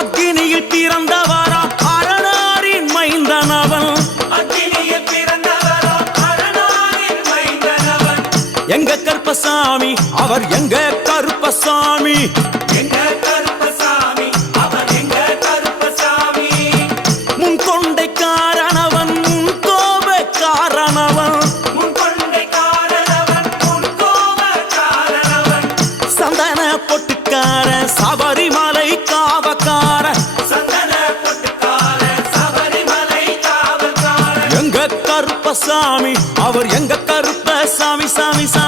அக்கினியில் பிறந்தவரா அரணாரின் மைந்தனவன். அக்கினியில் பிறந்தவரா அரணாரின் மைந்தனவன். எங்க கருப்பசாமி அவர் எங்க கருப்பசாமி. எங்க கருப்பசாமி அவர் எங்க கருப்பசாமி. முன் கொண்டை காரணவன் முன் கோப காரணவன். முன் கொண்டை காரணவன் முன் கோப காரணவன். சந்தன பொட்டுக்கார சபரிமலை காவக்கார. சந்தன பொட்டுக்கார சபரிமலை காவல்கார. எங்க கருப்பசாமி அவர் எங்க கருப்பசாமி சாமி சாமி.